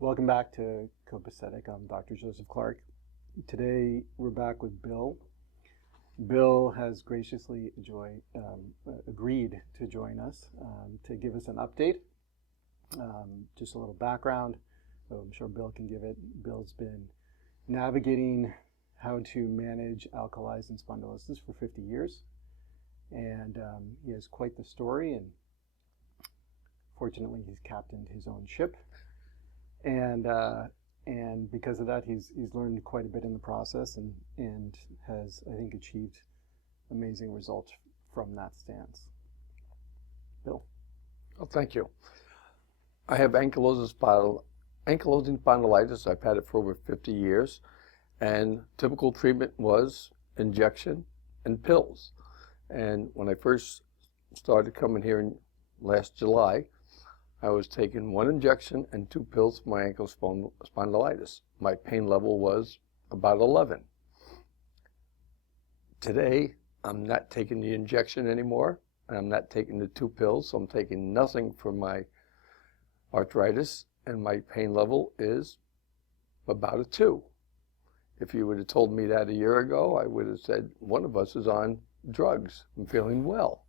Welcome back to Copacetic. I'm Dr. Joseph Clark. Today we're back with Bill. Bill has graciously agreed to join us to give us an update. Just a little background, so I'm sure Bill can give it. Bill's been navigating how to manage ankylosing spondylitis for 50 years, and he has quite the story, and fortunately he's captained his own ship. And because of that, he's learned quite a bit in the process and has, I think, achieved amazing results from that stance. Bill. Well, thank you. I have ankylosing spondylitis. I've had it for over 50 years, and typical treatment was injection and pills. And when I first started coming here in last July, I was taking 1 injection and 2 pills for my ankylosing spondylitis. My pain level was about 11. Today, I'm not taking the injection anymore, and I'm not taking the 2 pills, so I'm taking nothing for my arthritis, and my pain level is about a 2. If you would have told me that a year ago, I would have said one of us is on drugs. I'm feeling well.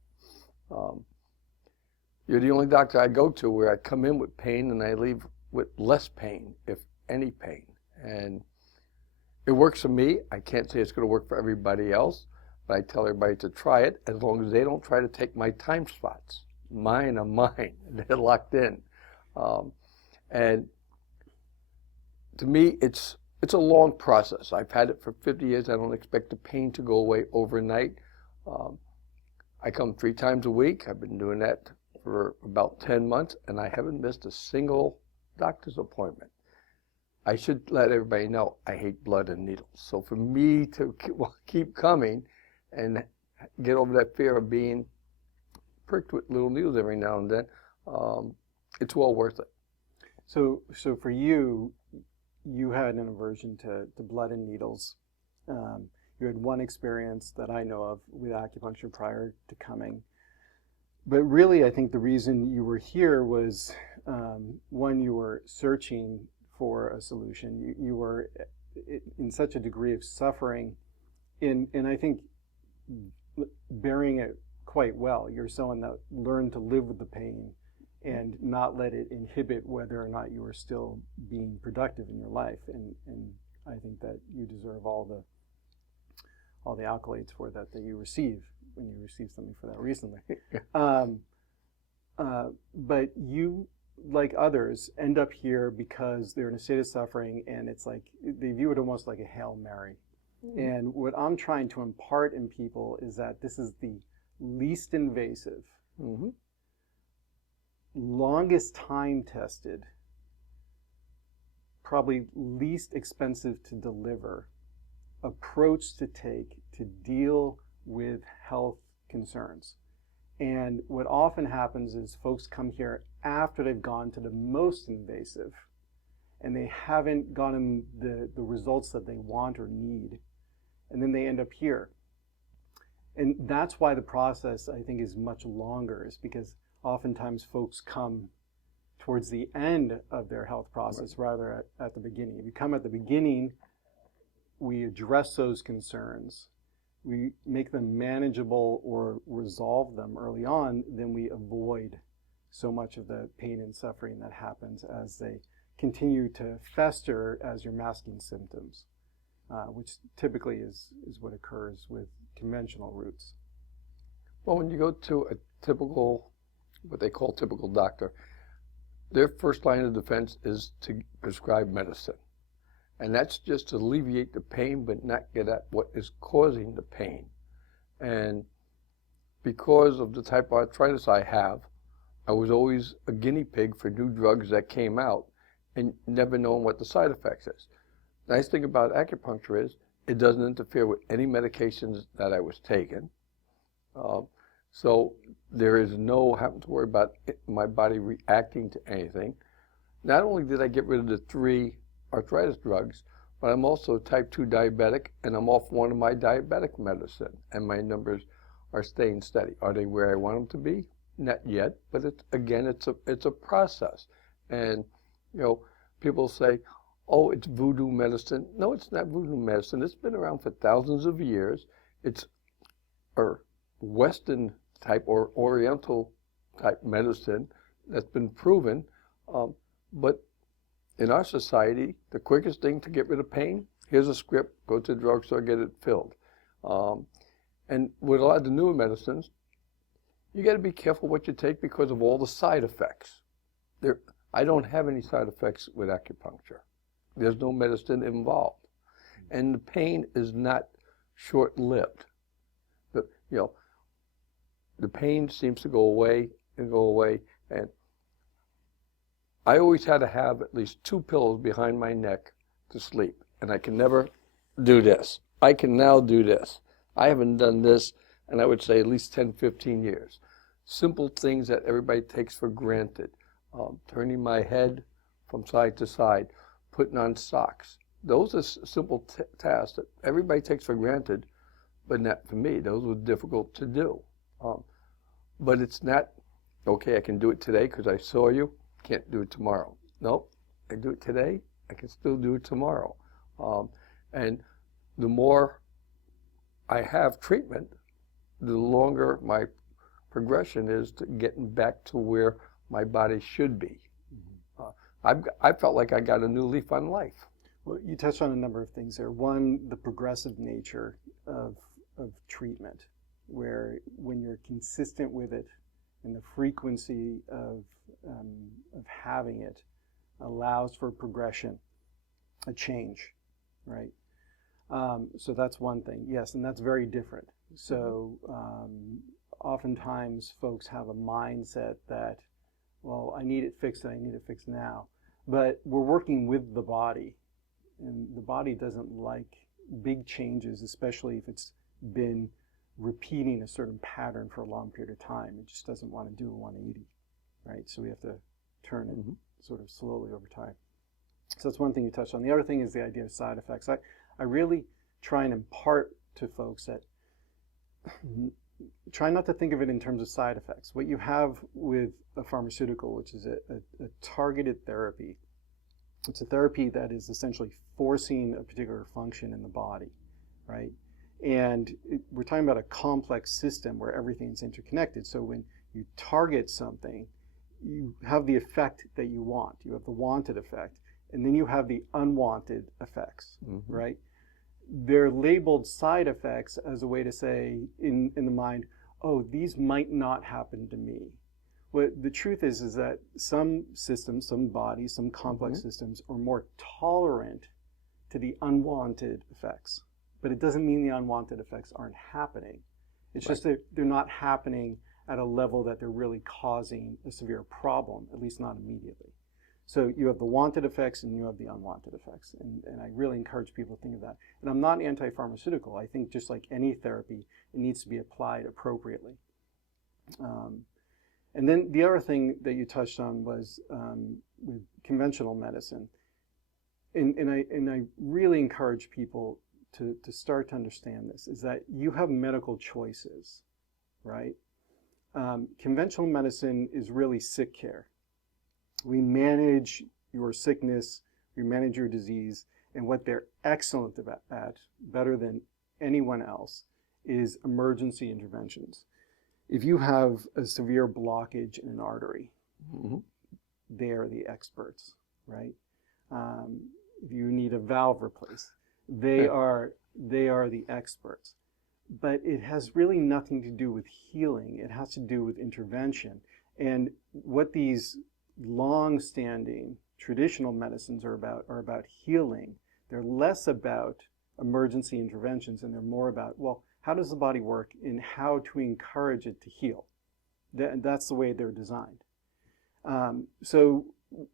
You're the only doctor I go to where I come in with pain and I leave with less pain, if any pain. And it works for me. I can't say it's going to work for everybody else, but I tell everybody to try it as long as they don't try to take my time spots. Mine are mine. They're locked in. And to me, it's a long process. I've had it for 50 years. I don't expect the pain to go away overnight. I come 3 times a week. I've been doing that for about 10 months, and I haven't missed a single doctor's appointment. I should let everybody know I hate blood and needles. So for me to keep coming and get over that fear of being pricked with little needles every now and then, it's well worth it. So for you, you had an aversion to blood and needles. You had one experience that I know of with acupuncture prior to coming. But really, I think the reason you were here was, one, you were searching for a solution. You were in such a degree of suffering, and I think bearing it quite well. You're someone that learned to live with the pain and not let it inhibit whether or not you were still being productive in your life. And I think that you deserve all the accolades for that you receive when you receive something for that recently. But you, like others, end up here because they're in a state of suffering, and it's like they view it almost like a Hail Mary. Mm-hmm. And what I'm trying to impart in people is that this is the least invasive, mm-hmm. longest time tested, probably least expensive to deliver approach to take to deal with health concerns. And what often happens is folks come here after they've gone to the most invasive and they haven't gotten the results that they want or need. And then they end up here. And that's why the process, I think, is much longer, is because oftentimes folks come towards the end of their health process, right, rather at the beginning. If you come at the beginning, we address those concerns, we make them manageable or resolve them early on, then we avoid so much of the pain and suffering that happens as they continue to fester as you're masking symptoms, which typically is what occurs with conventional routes. Well, when you go to a typical, what they call typical doctor, their first line of defense is to prescribe medicine. And that's just to alleviate the pain, but not get at what is causing the pain. And because of the type of arthritis I have, I was always a guinea pig for new drugs that came out and never knowing what the side effects is. The nice thing about acupuncture is it doesn't interfere with any medications that I was taking. So there is no having to worry about my body reacting to anything. Not only did I get rid of the 3 arthritis drugs, but I'm also type 2 diabetic, and I'm off one of my diabetic medicine, and my numbers are staying steady. Are they where I want them to be? Not yet, but it's a process. And people say, oh, it's voodoo medicine. No, it's not voodoo medicine. It's been around for thousands of years. It's Western type or Oriental type medicine that's been proven. But in our society, the quickest thing to get rid of pain, here's a script, go to the drugstore, get it filled. And with a lot of the newer medicines, you got to be careful what you take because of all the side effects. I don't have any side effects with acupuncture. There's no medicine involved. And the pain is not short-lived. The pain seems to go away and go away. And I always had to have at least 2 pillows behind my neck to sleep. And I can never do this. I can now do this. I haven't done this, and I would say at least 10, 15 years. Simple things that everybody takes for granted. Turning my head from side to side, putting on socks. Those are simple tasks that everybody takes for granted, but not for me. Those were difficult to do. But it's not, okay, I can do it today because I saw you, can't do it tomorrow. Nope, I do it today, I can still do it tomorrow. And the more I have treatment, the longer my progression is to getting back to where my body should be. I felt like I got a new leaf on life. Well, you touched on a number of things there. One, the progressive nature of treatment, where when you're consistent with it and the frequency of having it allows for progression, a change, right? So that's one thing. Yes, and that's very different. So oftentimes folks have a mindset that, well, I need it fixed and I need it fixed now. But we're working with the body, and the body doesn't like big changes, especially if it's been repeating a certain pattern for a long period of time. It just doesn't want to do a 180, right? So we have to turn it sort of slowly over time. So that's one thing you touched on. The other thing is the idea of side effects. I really try and impart to folks that try not to think of it in terms of side effects. What you have with a pharmaceutical, which is a targeted therapy, it's a therapy that is essentially forcing a particular function in the body, right? And we're talking about a complex system where everything's interconnected. So when you target something, you have the effect that you want. You have the wanted effect, and then you have the unwanted effects, right? They're labeled side effects as a way to say in the mind, oh, these might not happen to me. What the truth is that some systems, some bodies, some complex systems are more tolerant to the unwanted effects. But it doesn't mean the unwanted effects aren't happening. It's just that they're not happening at a level that they're really causing a severe problem, at least not immediately. So you have the wanted effects and you have the unwanted effects. And I really encourage people to think of that. And I'm not anti-pharmaceutical. I think just like any therapy, it needs to be applied appropriately. And then the other thing that you touched on was with conventional medicine. And I really encourage people to start to understand this, is that you have medical choices, right? Conventional medicine is really sick care. We manage your sickness, we manage your disease, and what they're excellent at, better than anyone else, is emergency interventions. If you have a severe blockage in an artery, they are the experts, right? If you need a valve replaced, they are the experts. But it has really nothing to do with healing. It has to do with intervention. And what these long-standing traditional medicines are about healing. They're less about emergency interventions, and they're more about, well, how does the body work and how to encourage it to heal. That's the way they're designed. So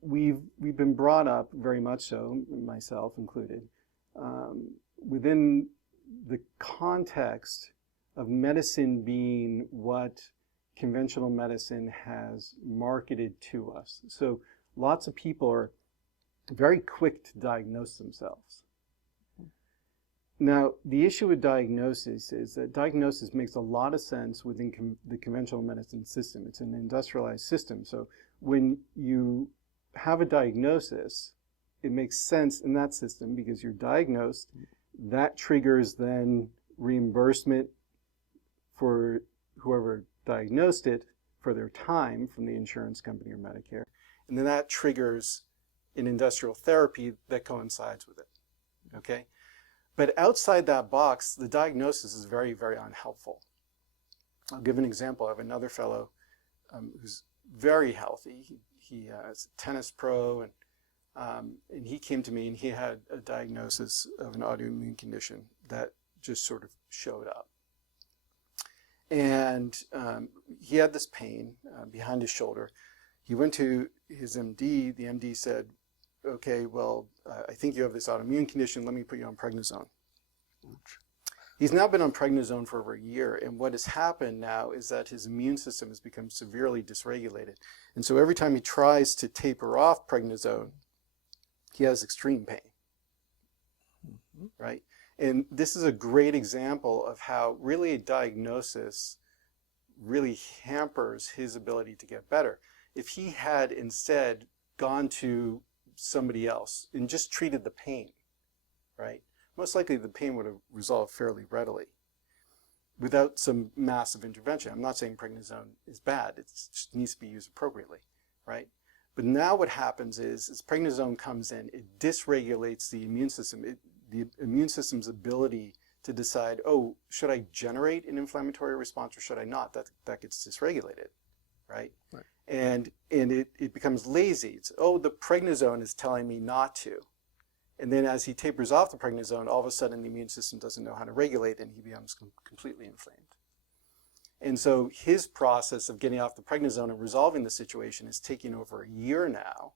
we've been brought up, very much so, myself included, within the context of medicine being what conventional medicine has marketed to us. So lots of people are very quick to diagnose themselves. Now, the issue with diagnosis is that diagnosis makes a lot of sense within the conventional medicine system. It's an industrialized system. So when you have a diagnosis, it makes sense in that system because you're diagnosed. That triggers then reimbursement for whoever diagnosed it for their time from the insurance company or Medicare. And then that triggers an industrial therapy that coincides with it. Okay? But outside that box, the diagnosis is very, very unhelpful. I'll give an example. I have another fellow who's very healthy. He is a tennis pro, and he came to me and he had a diagnosis of an autoimmune condition that just sort of showed up. And he had this pain behind his shoulder. He went to his MD. The MD said, okay, well, I think you have this autoimmune condition. Let me put you on prednisone. He's now been on prednisone for over a year, and what has happened now is that his immune system has become severely dysregulated. And so every time he tries to taper off prednisone, he has extreme pain, right? And this is a great example of how really a diagnosis really hampers his ability to get better. If he had instead gone to somebody else and just treated the pain, right? Most likely the pain would have resolved fairly readily without some massive intervention. I'm not saying prednisone is bad. It just needs to be used appropriately, right? But now what happens is, as prednisone comes in, it dysregulates the immune system. The immune system's ability to decide, oh, should I generate an inflammatory response or should I not? That gets dysregulated, right? And it becomes lazy. It's, oh, the prednisone is telling me not to. And then as he tapers off the prednisone, all of a sudden the immune system doesn't know how to regulate and he becomes completely inflamed. And so his process of getting off the prednisone and resolving the situation is taking over a year now,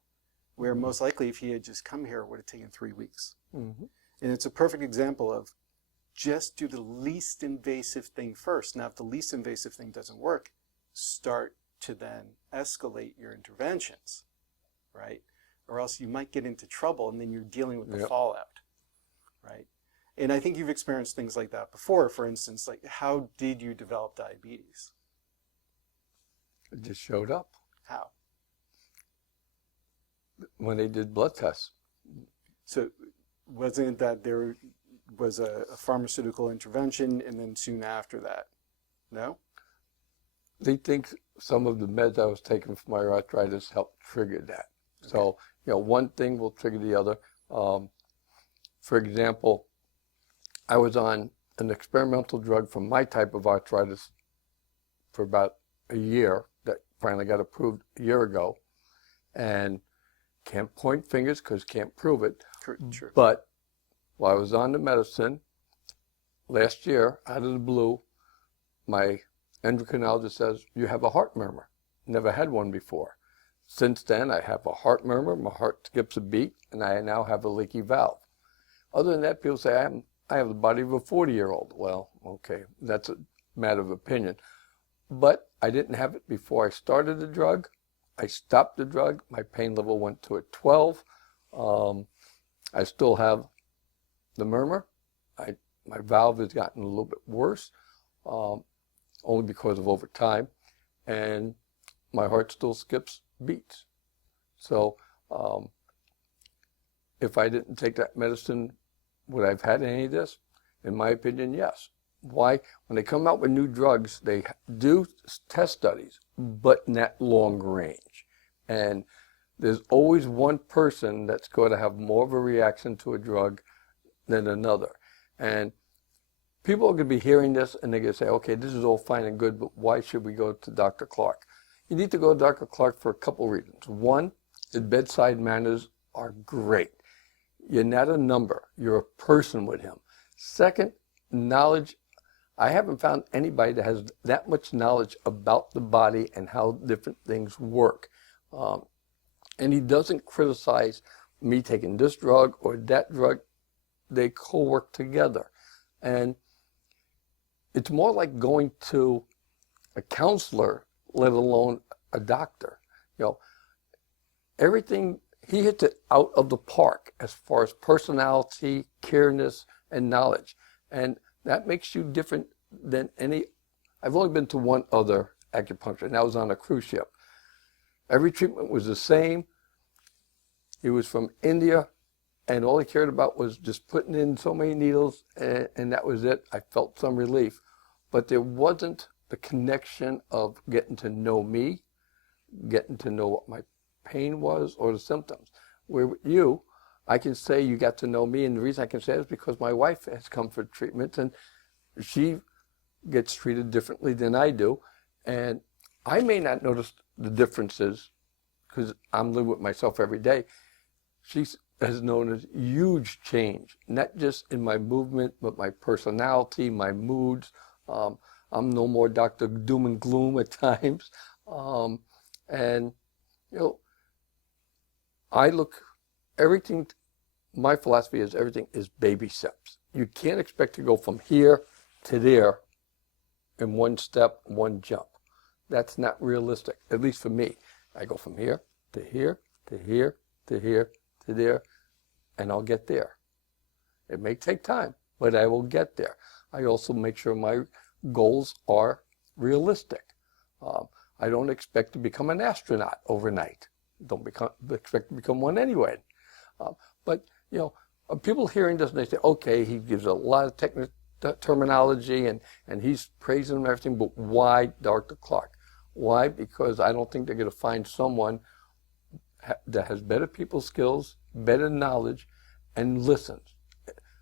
where most likely if he had just come here, it would have taken 3 weeks. And it's a perfect example of just do the least invasive thing first. Now, if the least invasive thing doesn't work, start to then escalate your interventions, right? Or else you might get into trouble and then you're dealing with the fallout, right? And I think you've experienced things like that before. For instance, like how did you develop diabetes? It just showed up. How? When they did blood tests. So wasn't it that there was a pharmaceutical intervention and then soon after that? No? They think some of the meds I was taking for my arthritis helped trigger that. Okay. So, one thing will trigger the other. For example, I was on an experimental drug for my type of arthritis for about a year that finally got approved a year ago. And can't point fingers because can't prove it. True. But while I was on the medicine, last year, out of the blue, my endocrinologist says, you have a heart murmur. Never had one before. Since then, I have a heart murmur, my heart skips a beat, and I now have a leaky valve. Other than that, people say, I have the body of a 40-year-old. Well, okay, that's a matter of opinion. But I didn't have it before I started the drug. I stopped the drug. My pain level went to a 12. I still have the murmur. My valve has gotten a little bit worse, only because of over time. And my heart still skips beats. So if I didn't take that medicine, would I have had any of this? In my opinion, yes. Why? When they come out with new drugs, they do test studies, but not long range. And there's always one person that's going to have more of a reaction to a drug than another. And people are going to be hearing this and they're going to say, okay, this is all fine and good, but why should we go to Dr. Clark? You need to go to Dr. Clark for a couple reasons. One, his bedside manners are great. You're not a number. You're a person with him. Second, knowledge. I haven't found anybody that has that much knowledge about the body and how different things work. And he doesn't criticize me taking this drug or that drug. They co-work together. And it's more like going to a counselor, let alone a doctor. Everything, he hits it out of the park as far as personality, careness, and knowledge. And that makes you different than any. I've only been to one other acupuncture, and that was on a cruise ship. Every treatment was the same. He was from India, and all he cared about was just putting in so many needles, and that was it. I felt some relief, but there wasn't the connection of getting to know me, getting to know what my pain was or the symptoms. Where with you, I can say you got to know me, and the reason I can say it is because my wife has come for treatment, and she gets treated differently than I do, and I may not notice the differences because I'm living with myself every day. She has noticed huge change, not just in my movement, but my personality, my moods. I'm no more Dr. Doom and Gloom at times. And, you know, I look, everything, my philosophy is everything is baby steps. You can't expect to go from here to there in one step, one jump. That's not realistic, at least for me. I go from here to here to here to here to there, and I'll get there. It may take time, but I will get there. I also make sure my goals are realistic. I don't expect to become an astronaut overnight. Don't expect to become one anyway. But, you know, people hearing this, and they say, okay, he gives a lot of technical terminology, and he's praising him and everything, but why Dr. Clark? Why? Because I don't think they're going to find someone that has better people skills, better knowledge, and listens.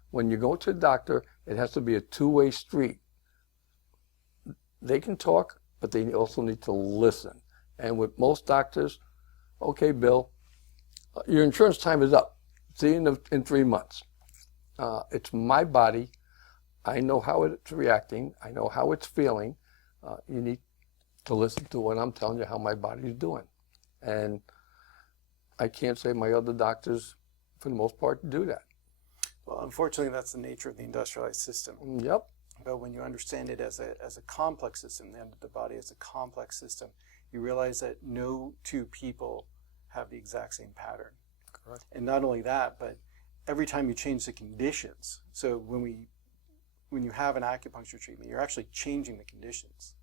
When you go to a doctor, it has to be a two-way street. They can talk, but they also need to listen. And with most doctors, okay, Bill, your insurance time is up. See you in 3 months. It's my body. I know how it's reacting. I know how it's feeling. You need to listen to what I'm telling you, how my body's doing. And I can't say my other doctors, for the most part, do that. Well, unfortunately, that's the nature of the industrialized system. Yep. But when you understand it as a complex system, the body as a complex system, you realize that no two people have the exact same pattern. Correct. And not only that, but every time you change the conditions, so when you have an acupuncture treatment, you're actually changing the conditions,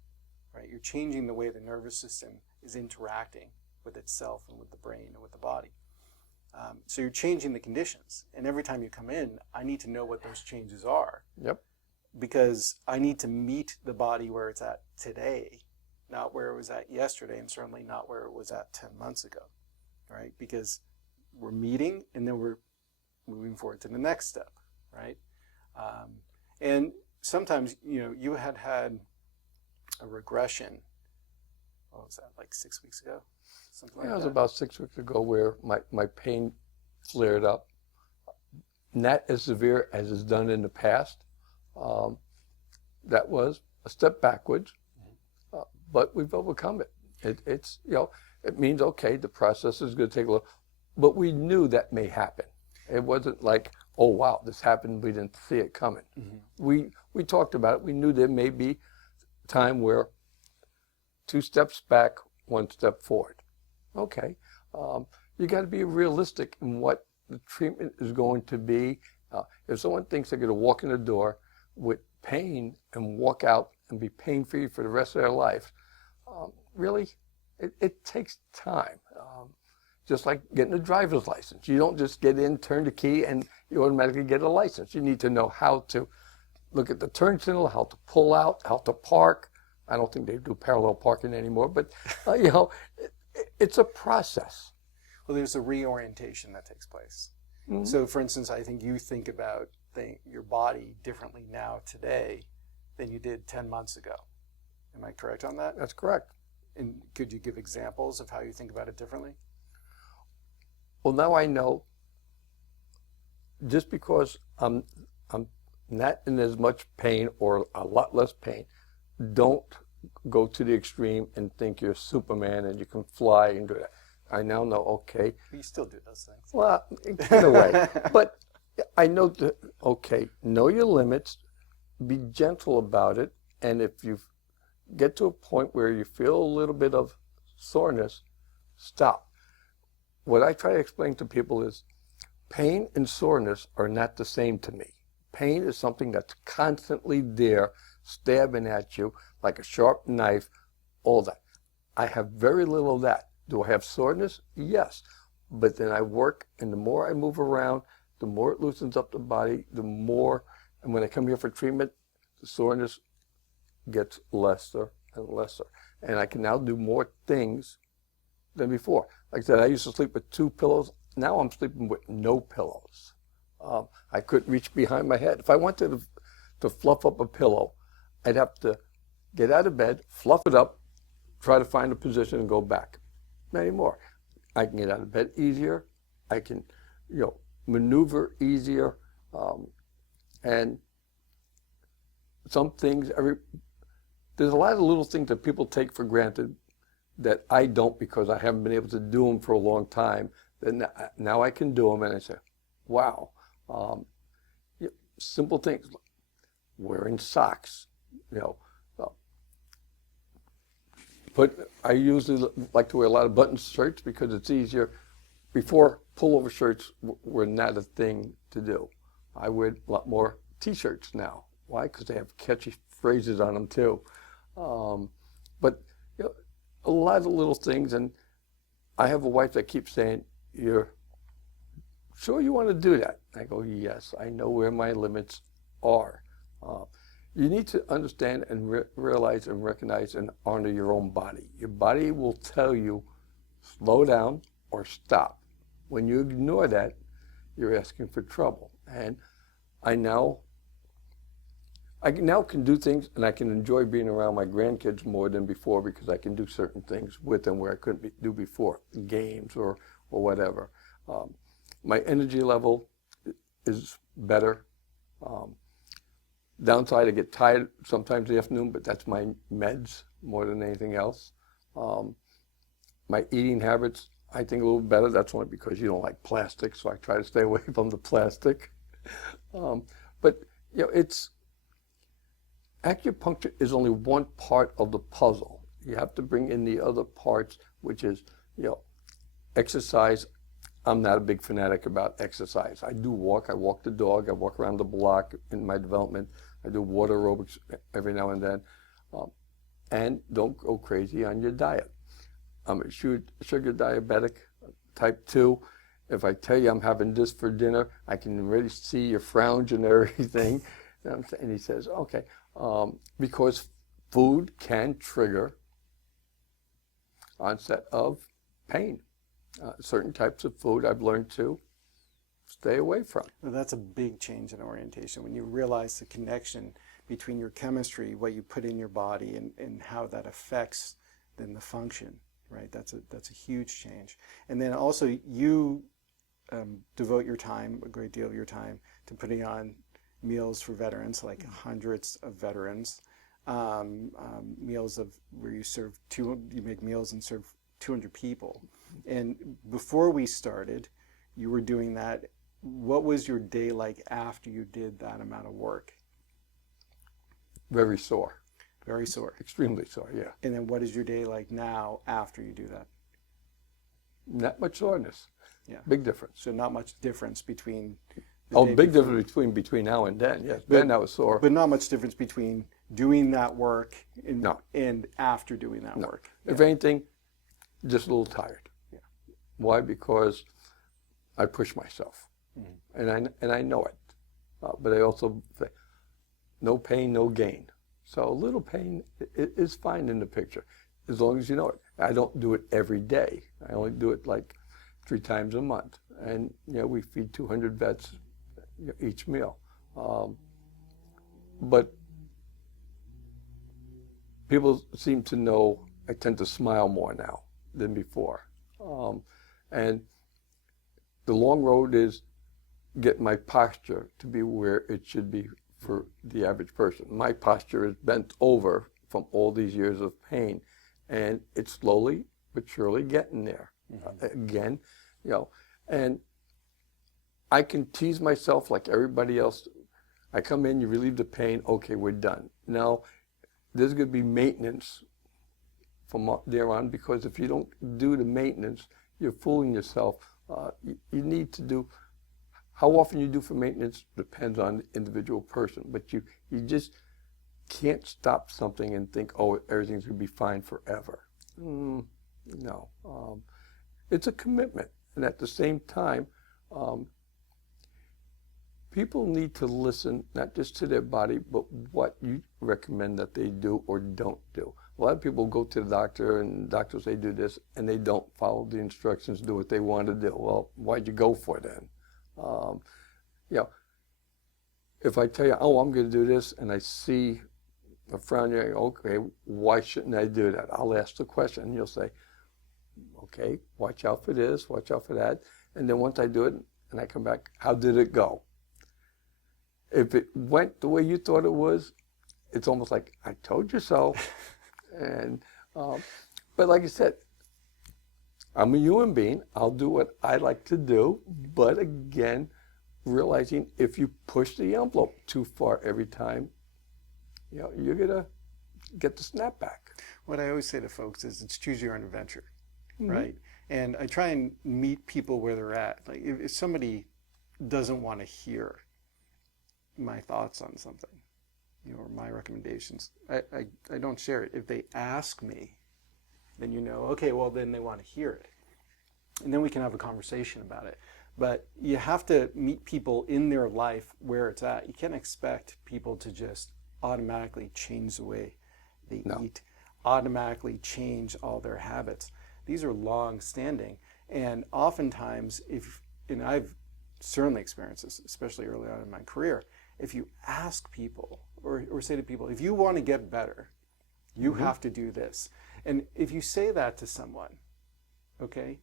right? You're changing the way the nervous system is interacting with itself and with the brain and with the body. So you're changing the conditions. And every time you come in, I need to know what those changes are. Yep. Because I need to meet the body where it's at today, not where it was at yesterday, and certainly not where it was at 10 months ago, right? Because we're meeting, and then we're moving forward to the next step, right? And sometimes, you know, you had a regression, what was that, like 6 weeks ago? Something like that? It was about 6 weeks ago where my pain flared up. Not as severe as it's done in the past. That was a step backwards, but we've overcome it. It's, you know, it means, okay, the process is going to take a little, but we knew that may happen. It wasn't like, oh, wow, this happened, we didn't see it coming. Mm-hmm. We talked about it. We knew there may be time where 2 steps back, 1 step forward. Okay. You got to be realistic in what the treatment is going to be. If someone thinks they're going to walk in the door with pain and walk out and be pain-free for the rest of their life, really, it takes time. Just like getting a driver's license. You don't just get in, turn the key, and you automatically get a license. You need to know how to look at the turn signal, how to pull out, how to park. I don't think they do parallel parking anymore, but you know, it's a process. Well, there's a reorientation that takes place. Mm-hmm. So, for instance, I think you think about your body differently now today than you did 10 months ago. Am I correct on that? That's correct. And could you give examples of how you think about it differently? Well, now I know, just because I'm not in as much pain or a lot less pain, don't go to the extreme and think you're Superman and you can fly and do that. I now know, okay. You still do those things. Well, in a way. But I know that, okay, know your limits, be gentle about it, and if you get to a point where you feel a little bit of soreness, stop. What I try to explain to people is pain and soreness are not the same to me. Pain is something that's constantly there, stabbing at you like a sharp knife, all that. I have very little of that. Do I have soreness? Yes. But then I work, and the more I move around, the more it loosens up the body, the more, and when I come here for treatment, the soreness gets lesser and lesser. And I can now do more things than before. Like I said, I used to sleep with 2 pillows. Now I'm sleeping with no pillows. I couldn't reach behind my head. If I wanted to fluff up a pillow, I'd have to get out of bed, fluff it up, try to find a position and go back. Not anymore. I can get out of bed easier. I can, maneuver easier. And some things, there's a lot of little things that people take for granted that I don't, because I haven't been able to do them for a long time. Then now I can do them, and I say, wow. Simple things, like wearing socks, I usually like to wear a lot of button shirts because it's easier. Before, pullover shirts were not a thing to do. I wear a lot more t-shirts now. Why? Because they have catchy phrases on them too. But a lot of little things, and I have a wife that keeps saying, "You're sure you want to do that?" I go, "Yes, I know where my limits are." You need to understand and realize and recognize and honor your own body. Your body will tell you, slow down or stop. When you ignore that, you're asking for trouble. And I now can do things, and I can enjoy being around my grandkids more than before, because I can do certain things with them where I couldn't do before, games or whatever. My energy level is better. Downside, I get tired sometimes in the afternoon, but that's my meds more than anything else. My eating habits, I think, a little better. That's only because you don't like plastic, so I try to stay away from the plastic. But it's acupuncture is only one part of the puzzle. You have to bring in the other parts, which is exercise. I'm not a big fanatic about exercise. I do walk. I walk the dog. I walk around the block in my development. I do water aerobics every now and then. And don't go crazy on your diet. I'm a sugar diabetic, type 2. If I tell you I'm having this for dinner, I can already see your frowns and everything. And he says, okay, because food can trigger onset of pain. Certain types of food I've learned to stay away from. Well, that's a big change in orientation when you realize the connection between your chemistry, what you put in your body, and how that affects then the function, right? That's a huge change. And then also you devote your time, a great deal of your time, to putting on meals for veterans, like hundreds of veterans, meals where you make meals and serve 200 people. And before we started, you were doing that. What was your day like after you did that amount of work? Very sore. Very sore. Extremely sore, yeah. And then what is your day like now after you do that? Not much soreness. Yeah. Big difference. So not much difference between big difference between now and then, yes. Then I was sore. But not much difference between doing that work No. and after doing that work. If anything, just a little tired. Yeah. Why? Because I push myself, and I know it. But I also say, no pain, no gain. So a little pain is fine in the picture, as long as you know it. I don't do it every day. I only do it like 3 times a month, and we feed 200 vets each meal. But people seem to know I tend to smile more now than before. And the long road is get my posture to be where it should be for the average person. My posture is bent over from all these years of pain, and it's slowly but surely getting there. Again, and I can tease myself like everybody else. I come in, you relieve the pain, okay, we're done. Now, there's going to be maintenance from there on, because if you don't do the maintenance, you're fooling yourself. You need to do, how often you do for maintenance depends on the individual person, but you just can't stop something and think, oh, everything's going to be fine forever. No. It's a commitment. And at the same time, people need to listen not just to their body, but what you recommend that they do or don't do. A lot of people go to the doctor and doctors say do this and they don't follow the instructions, do what they want to do. Well, why'd you go for it then? You know, if I tell you, oh, I'm going to do this, and I see a frown, you're like, okay, why shouldn't I do that? I'll ask the question, and you'll say, okay, watch out for this, watch out for that. And then once I do it and I come back, how did it go? If it went the way you thought it was, it's almost like, I told you so. And but like I said, I'm a human being. I'll do what I like to do. But again, realizing if you push the envelope too far every time, you know, you're going to get the snapback. What I always say to folks is it's choose your own adventure, right? And I try and meet people where they're at. Like if somebody doesn't want to hear my thoughts on something, you know, or my recommendations, I don't share it. If they ask me, then you know, okay, well then they want to hear it. And then we can have a conversation about it. But you have to meet people in their life where it's at. You can't expect people to just automatically change the way they eat, automatically change all their habits. These are long-standing. And oftentimes, and I've certainly experienced this, especially early on in my career, if you ask people or say to people, if you want to get better, you have to do this. And if you say that to someone, okay,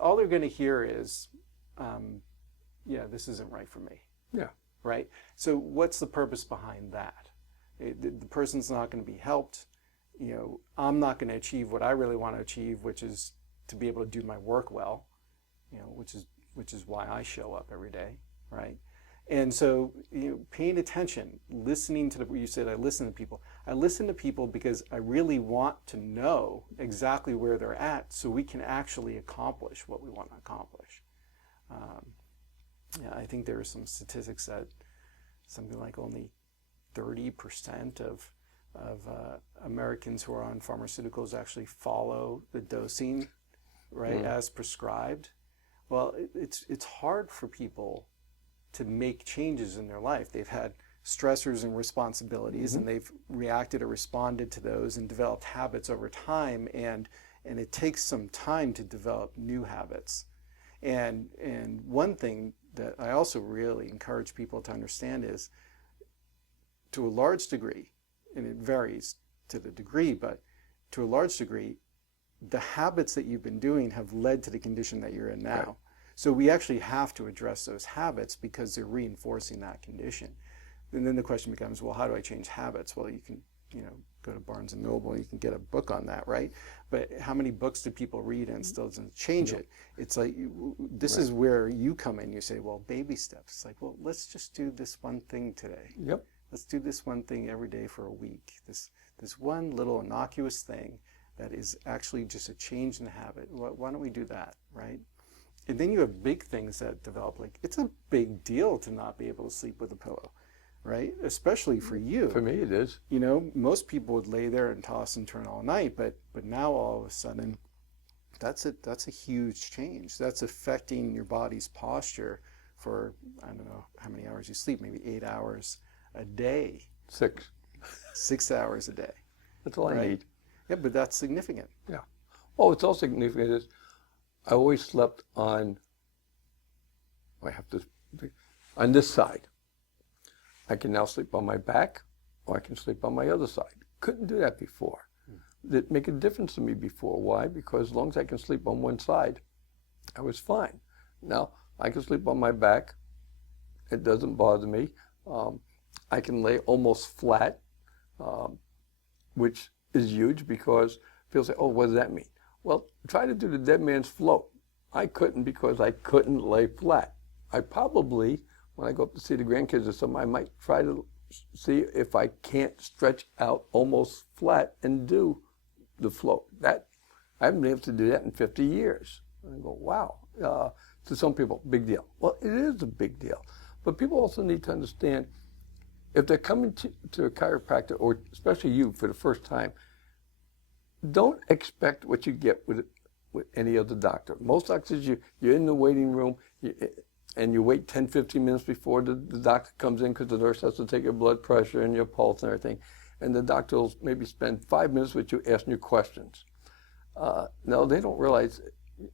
all they're going to hear is, yeah, this isn't right for me. Yeah. Right? So what's the purpose behind that? The person's not going to be helped. You know, I'm not going to achieve what I really want to achieve, which is to be able to do my work well, you know, which is why I show up every day, right? And so, you know, paying attention, listening to you said I listen to people. I listen to people because I really want to know exactly where they're at so we can actually accomplish what we want to accomplish. Yeah, I think there are some statistics that something like only 30% of Americans who are on pharmaceuticals actually follow the dosing, right, as prescribed. Well, it's hard for people to make changes in their life. They've had stressors and responsibilities, and they've reacted or responded to those and developed habits over time, and it takes some time to develop new habits. And one thing that I also really encourage people to understand is, to a large degree, and it varies to the degree, but to a large degree, the habits that you've been doing have led to the condition that you're in now. Right. So we actually have to address those habits because they're reinforcing that condition. And then the question becomes, well, how do I change habits? Well, you can, you know, go to Barnes and Noble, you can get a book on that, right? But how many books do people read and it still doesn't change it? It's like, this is where you come in. You say, well, baby steps. It's like, well, let's just do this one thing today. Yep. Let's do this one thing every day for a week. This one little innocuous thing that is actually just a change in habit. Why don't we do that, right? And then you have big things that develop. Like, it's a big deal to not be able to sleep with a pillow, right? Especially for you. For me, it is. You know, most people would lay there and toss and turn all night, but now all of a sudden, that's a huge change. That's affecting your body's posture for, I don't know how many hours you sleep, maybe 8 hours a day. 6. 6 hours a day. That's all I need. Yeah, but that's significant. Yeah. Well, it's also significant is I always slept on this side. I can now sleep on my back, or I can sleep on my other side. Couldn't do that before. That make a difference to me before. Why? Because as long as I can sleep on one side, I was fine. Now, I can sleep on my back. It doesn't bother me. I can lay almost flat, which is huge because people say, oh, what does that mean? Well, try to do the dead man's float. I couldn't because I couldn't lay flat. I probably, when I go up to see the grandkids or something, I might try to see if I can't stretch out almost flat and do the float. That I haven't been able to do that in 50 years. I go, wow. To some people, big deal. Well, it is a big deal. But people also need to understand, if they're coming to a chiropractor, or especially you for the first time, don't expect what you get with any other doctor. Most doctors, you're in the waiting room, and you wait 10, 15 minutes before the doctor comes in because the nurse has to take your blood pressure and your pulse and everything. And the doctor will maybe spend 5 minutes with you asking you questions. No, they don't realize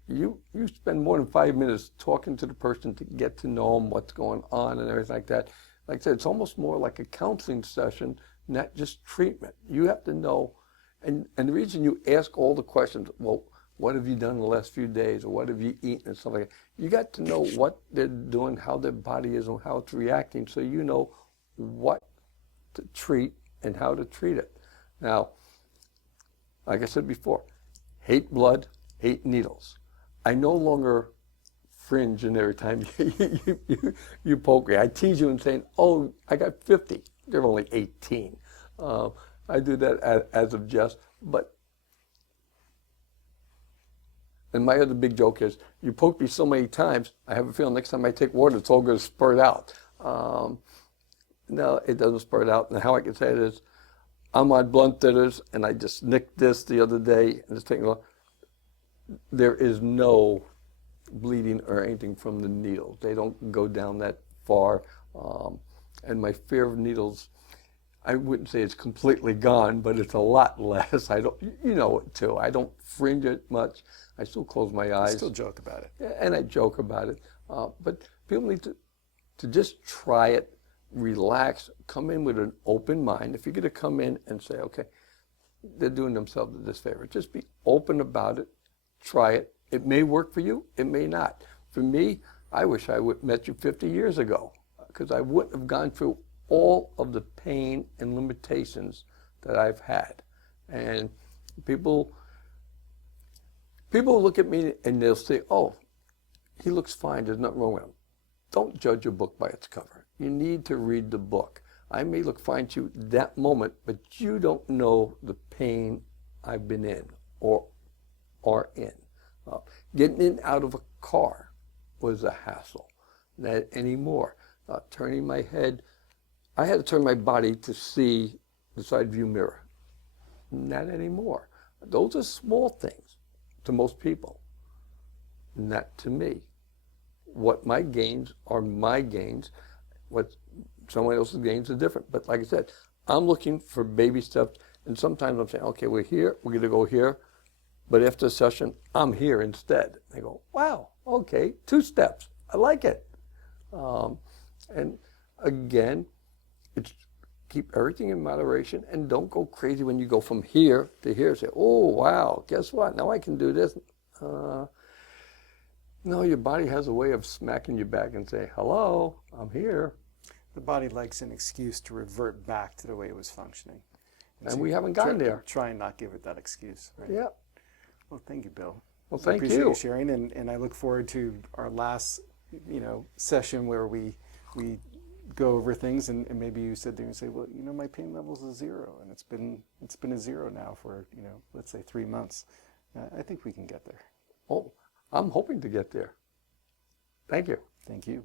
you spend more than 5 minutes talking to the person to get to know them, what's going on and everything like that. Like I said, it's almost more like a counseling session, not just treatment. You have to know, and the reason you ask all the questions, well, what have you done in the last few days, or what have you eaten and stuff like that. You got to know what they're doing, how their body is, and how it's reacting, so you know what to treat and how to treat it. Now, like I said before, hate blood, hate needles. I no longer fringe and every time you poke me. I tease you and saying, oh, I got 50. They're only 18. I do that as of jest, but and my other big joke is, you poke me so many times, I have a feeling next time I take water, it's all going to spurt out. No, it doesn't spurt out. And how I can say it is, I'm on blunt thinners, and I just nicked this the other day, and it's taking a long. There is no bleeding or anything from the needles. They don't go down that far. And my fear of needles, I wouldn't say it's completely gone, but it's a lot less. I don't, you know it too. I don't fringe it much. I still close my eyes. I still joke about it. And I joke about it. But people need to just try it, relax, come in with an open mind. If you're going to come in and say, okay, they're doing themselves this favor, just be open about it, try it. It may work for you, it may not. For me, I wish I would have met you 50 years ago, because I wouldn't have gone through all of the pain and limitations that I've had. And people look at me and they'll say, oh, he looks fine, there's nothing wrong with him. Don't judge a book by its cover. You need to read the book. I may look fine to you that moment, but you don't know the pain I've been in or are in. Getting in out of a car was a hassle. Not anymore. Turning my head, I had to turn my body to see the side view mirror. Not anymore. Those are small things to most people, not to me. What my gains are my gains. What someone else's gains are different. But like I said, I'm looking for baby steps, and sometimes I'm saying, okay, we're here, we're going to go here, but after the session, I'm here instead. They go, wow, okay, 2 steps. I like it. And again, it's keep everything in moderation, and don't go crazy when you go from here to here. Say, oh, wow, guess what? Now I can do this. No, your body has a way of smacking you back and say, hello, I'm here. The body likes an excuse to revert back to the way it was functioning. And so we haven't gotten there. Try and not give it that excuse. Right? Yeah. Well, thank you, Bill. Well, thank you. I appreciate you sharing, and I look forward to our last, session where we go over things, and maybe you sit there and say, well, my pain level's a 0, and it's been a 0 now for, let's say 3 months. I think we can get there. Oh, I'm hoping to get there. Thank you. Thank you.